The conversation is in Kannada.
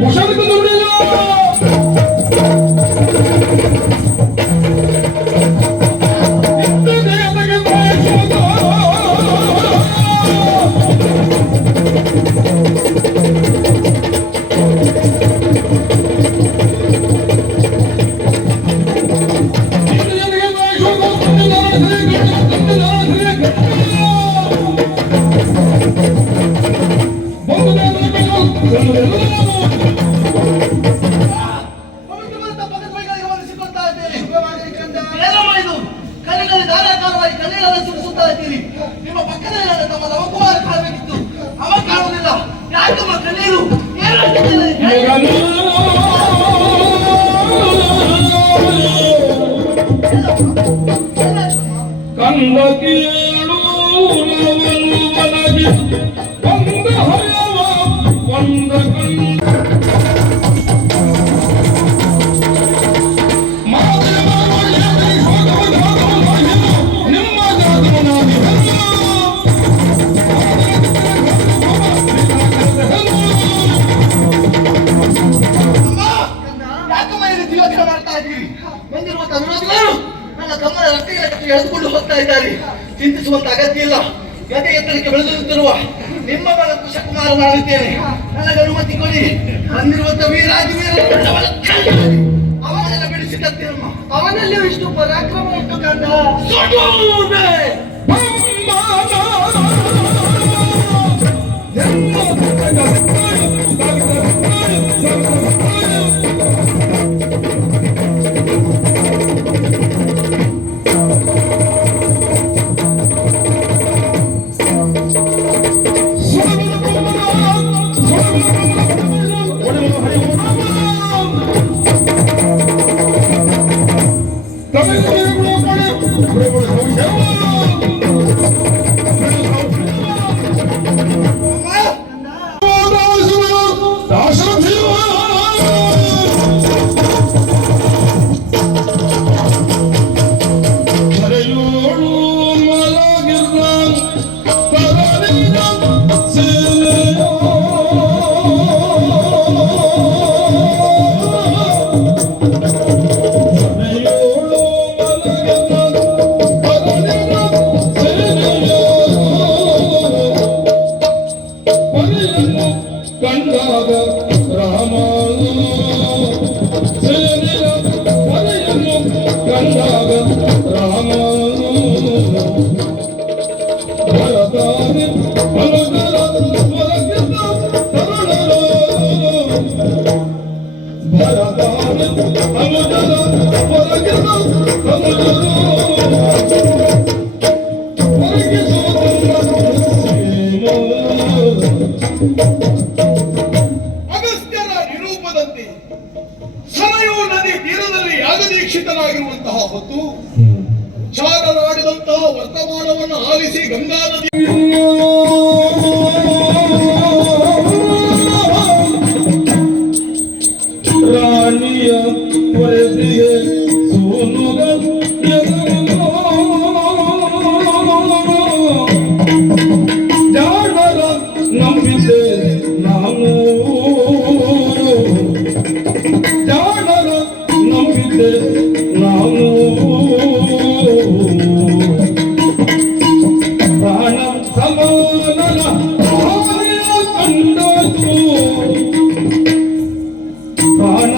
প্রশান্ত ಕಣ್ಣೀರನ್ನು ಸುರಿಸುತ್ತಾ ಇದ್ದೀರಿ. ನಿಮ್ಮ ಪಕ್ಕದಲ್ಲಿ ತಮ್ಮ ನವಕುಮಾರ ಕಾಣಬೇಕಿತ್ತು. ಅವ ಯಾಕೆ ಯಾಕಮ್ಮ ಕಣ್ಣೀರು? ಕಂದ ಕೇಳು ನವನು ಹಯವ ಒಂದ ಕಂದ ಬಂದಿರುವ ತರುಣರು ನನ್ನ ತಮ್ಮನ ರಕ್ತ ಎಳೆದುಕೊಂಡು ಹೋಗ್ತಾ ಇದ್ದಾರೆ. ಚಿಂತಿಸುವಂತ ಅಗತ್ಯ ಇಲ್ಲ. ಗದೆ ಎತ್ತರಕ್ಕೆ ಬೆಳೆದುತ್ತಿರುವ ನಿಮ್ಮ ಮಗ ಕುಶಕುಮಾರ ಮಾಡಿದ್ದೇನೆ ನನಗೆ ಅನುಮತಿ ಕೊಡಿ. ಬಂದಿರುವಂತ ವೀರಾಜ ವೀರ ಅವನೆಲ್ಲ ಬಿಡಿಸಿದ್ದಮ್ಮ ಅವನಲ್ಲಿ ಇಷ್ಟು ಪರಾಕ್ರಮ ಉಂಟು ಕಂಡ. ಕಂಡಾಗ ರಾಮ ಸೇನೆಯ ಪಡೆಯನ್ನು ಕಂಡಾಗ ರಾಮ ಭರತಾನಿ ಫಲಗಳ ಹೊರಗಿದ್ದ ತರುಣರು ಭರತಾನಿ ಅನುಜರ ಹೊರಗಿದ್ದ ತರುಣರು ಅಗಸ್ತ್ಯರ ಯಾಗದೀಕ್ಷಿತನಾಗಿರುವಂತಹ ಹೊತ್ತು ಚಾರರಾಡಿದಂತಹ ವರ್ತಮಾನವನ್ನು ಆಲಿಸಿ ಗಂಗಾ ನದಿ Oh